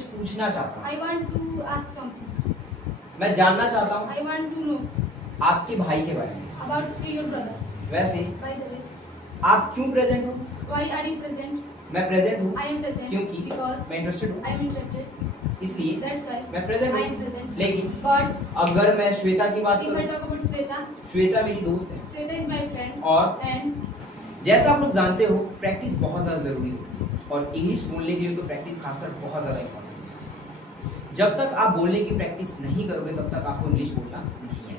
कुछ पूछना चाहता हूँ। I want to ask something. मैं जानना चाहता हूँ I want to know आपके भाई के बारे में। about your brother. वैसे By the way, आप क्यों प्रेजेंट हो? why are you present? मैं प्रेजेंट हूँ I am present क्योंकि because मैं इंटरेस्टेड हूँ, I am interested. इसलिए That's why मैं प्रेजेंट I am हूँ। present. लेकिन But अगर मैं श्वेता की बात if I करूँ, talk about Sweta, श्वेता मेरी दोस्त है Sweta is my friend, और and जैसा आप लोग जानते हो प्रैक्टिस बहुत ज़्यादा ज़रूरी होती है और इंग्लिश बोलने के लिए तो प्रैक्टिस खासकर बहुत ज़्यादा इंपॉर्टेंट है। जब तक आप बोलने की प्रैक्टिस नहीं करोगे तब तक आपको इंग्लिश बोलना नहीं है।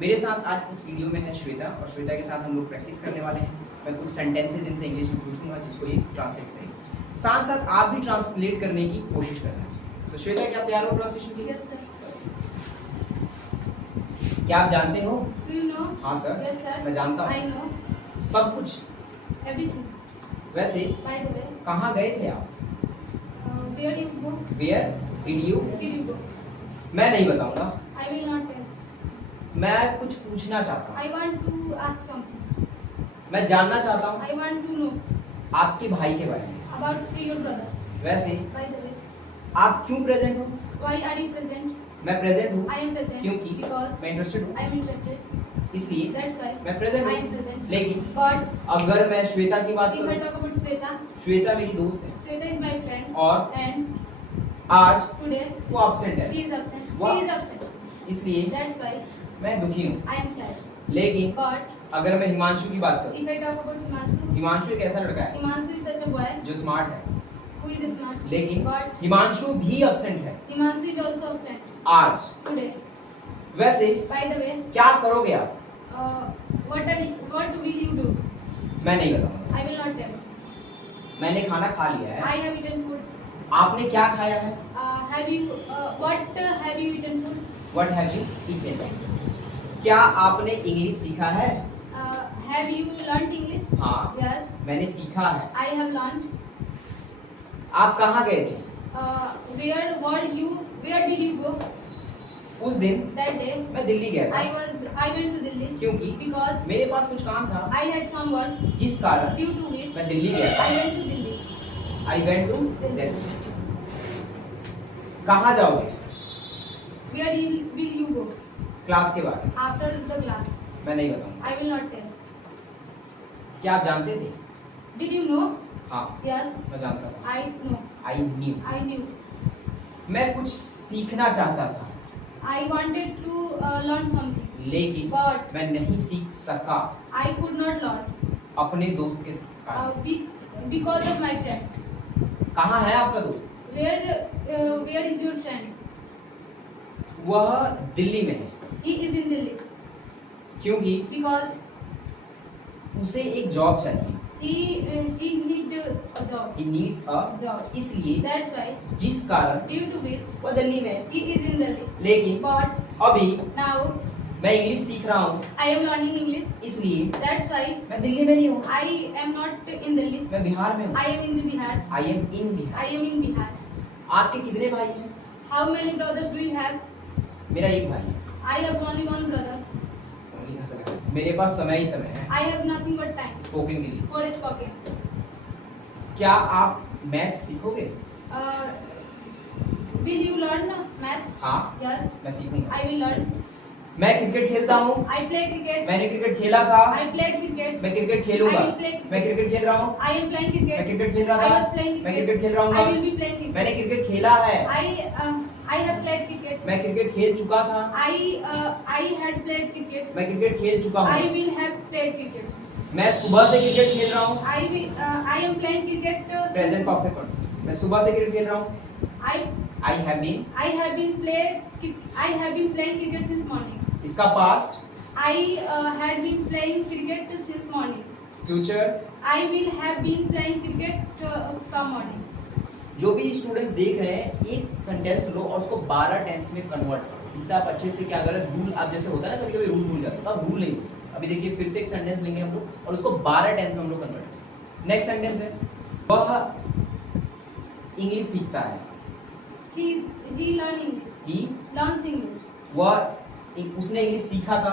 मेरे साथ आज इस वीडियो में है श्वेता और श्वेता के साथ हम लोग प्रैक्टिस करने वाले हैं। मैं कुछ सेंटेंसेज इनसे इंग्लिश में पूछूंगा जिसको ये ट्रांसलेट करेंगे। साथ साथ आप भी ट्रांसलेट करने की कोशिश करना। तो श्वेता क्या आप तैयार हो ट्रांसलेशन के लिए? yes sir. क्या आप जानते हो? Do you know? हाँ सर, Yes sir. मैं जानता I हूँ know सब कुछ। everything. वैसे By the way, कहाँ गए थे आप? where you go? Where did you? Did you go? मैं नहीं बताऊंगा, I will not tell. मैं कुछ पूछना चाहता हूँ। I want to ask something. मैं जानना चाहता हूँ I want to know आपके भाई के बारे में। about your brother. वैसे By the way, आप क्यों प्रेजेंट हो? why are you present? मैं प्रेजेंट हूँ I am present क्योंकि because मैं इंटरेस्टेड हूँ, I am interested. इसलिए That's why मैं प्रेजेंट I am हूँ। present. लेकिन But अगर मैं श्वेता की बात if I करूँ, talk about Sweta, श्वेता मेरी दोस्त है Sweta is my friend, और and आज today वो absent है, she is absent. Wha- She is absent. इसलिए That's why मैं दुखी हूँ। I am sad. लेकिन But अगर मैं हिमांशु की बात करूँ, if I talk about Himanshu, Himanshu एक ऐसा लड़का है Himanshu is such a boy जो स्मार्ट है, who is smart. लेकिन But हिमांशु भी absent है Himanshu is also absent आज। today. वैसे By the way, क्या करोगे आप? what will you do? मैं नहीं बताऊंगा। I will not tell. मैंने खाना खा लिया I है। have eaten food. आपने क्या खाया है? Have you what have you eaten food? What have you eaten? क्या आपने इंग्लिश सीखा है? Have you learnt English? हाँ, Yes, मैंने सीखा है। I have learnt. आप कहाँ गए थे? Where did you go उस दिन that day? मैं दिल्ली गया था I went to Delhi क्योंकि because मेरे पास कुछ काम था I had some work जिस कारण due to which मैं दिल्ली गया था। I went to Delhi. I went to Delhi. Delhi. कहाँ जाओगे? Where will you go class के बाद after the class? मैं नहीं बताऊंगा। I will not tell. क्या आप जानते थे? Did you know? हाँ, Yes, मैं जानता था। I know. I knew. I knew. मैं कुछ सीखना चाहता था I wanted to learn something, लेकिन but मैं नहीं सीख सका I could not learn अपने दोस्त के कारण। because of my friend. कहाँ है आपका दोस्त? Where is your friend? वह दिल्ली में है He is in Delhi क्योंकि because उसे एक जॉब चाहिए। he need a job. He needs a Job. इसलिए That's why जिस कारण due to which वह दिल्ली में है। he is in Delhi. लेकिन But अभी now मैं इंग्लिश सीख रहा हूँ I am learning English. इसलिए That's why मैं दिल्ली में नहीं हूँ, I am not in Delhi. मैं बिहार में हूँ। I am in the Bihar. I am in Bihar. I am in Bihar. आपके कितने भाई हैं? How many brothers do you have? मेरा एक भाई है। I have only one brother. मेरे पास समय ही समय है I have nothing but time spoken के लिए। for speaking. क्या आप मैथ सीखोगे? Uh, will you learn math? हाँ, Yes, मैं सीखूंगा। I will learn. मैं क्रिकेट खेलता हूँ, I play cricket. मैंने क्रिकेट खेला था, I played cricket. मैं क्रिकेट खेलूंगा। I will play cricket. मैं क्रिकेट खेल रहा हूँ, I am playing मैं cricket. क्रिकेट खेल रहा I था, was playing मैं cricket. क्रिकेट खेल रहा I will हूँ। be playing cricket. मैंने क्रिकेट खेला है, I have played cricket. मैं क्रिकेट खेल चुका था, I had played cricket. मैं क्रिकेट खेल चुका I हूँ। will have played cricket. मैं सुबह से क्रिकेट खेल रहा हूँ। I am playing cricket. Present perfect continuous. मैं सुबह से क्रिकेट खेल रहा हूँ। I I have been. I have been playing cricket since morning. इसका past, I had been playing cricket since morning. Future. I will have been playing cricket from morning. जो भी students देख रहे हैं, एक सेंटेंस लो और उसको 12 टेंस में कन्वर्ट करो। इससे आप अच्छे से क्या अगर रूल आप जैसे होता है ना कभी-कभी रूल भूल जाते हो, अब रूल नहीं भूल सकते। अभी देखिए फिर से एक सेंटेंस लेंगे हम लोग और उसको 12 टेंस में हम लोग कन्वर्ट करेंगे। नेक्स्ट सेंटेंस है, वह इंग्लिश सीखता है। He learn English. He Learns English. उसने इंग्लिश सीखा था,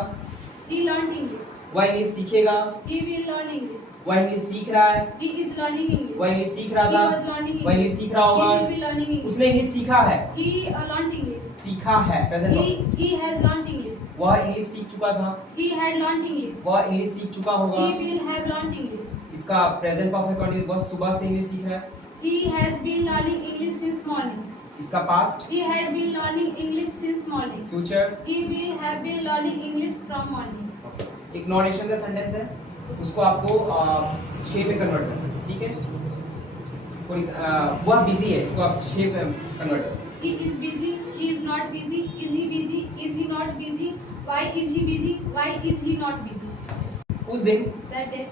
He learned English. वह इंग्लिश सीखेगा। He will learn English. वह इंग्लिश सीख रहा है, He is learning English. वह इंग्लिश सीख रहा He था, was learning वह इंग्लिश English. सीख रहा He होगा, will be learning English. उसने इंग्लिश सीखा है, He learnt English. सीखा है present He of, has learnt English. वह इंग्लिश सीख चुका था, He had learnt English. वह इंग्लिश सीख चुका होगा, He will have learnt English. इसका प्रेजेंट परफेक्ट कंटिन्यूस वह सुबह से इंग्लिश सीख रहा है, He has been learning English since morning. इसका past, He had been learning English since morning. Future, He will have been learning English from morning. एक non action का सेंटेंस है, उसको आपको शेप में कन्वर्ट करना है, ठीक है। वह बिजी है, इसको आप शेप में कन्वर्ट करो। He is busy. He is not busy. Is he busy? Is he not busy? Why is he busy? Why is he not busy? उस दिन That day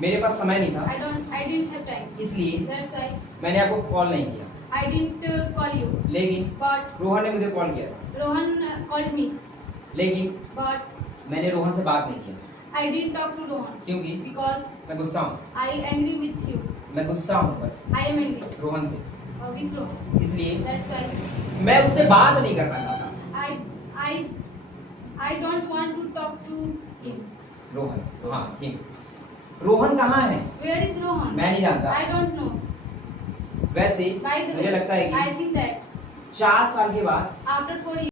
मेरे पास समय नहीं था, I didn't have time. इसलिए That's why मैंने आपको call नहीं किया, I didn't call you. लेकिन But रोहन ने मुझे कॉल किया था, Rohan called me. लेकिन But मैंने रोहन से बात नहीं किया, I didn't talk to Rohan क्योंकि because मैं गुस्सा हूँ, I angry with you. मैं गुस्सा हूँ बस I am angry रोहन से, with Rohan. इसलिए That's why मैं उससे बात नहीं करना चाहता। I don't want to talk to him. Rohan, हाँ हिम। रोहन कहाँ है Where is Rohan? मैं नहीं जानता। I don't know. वैसे By the मुझे way, लगता है I कि think that 4 साल के बाद after 4 years.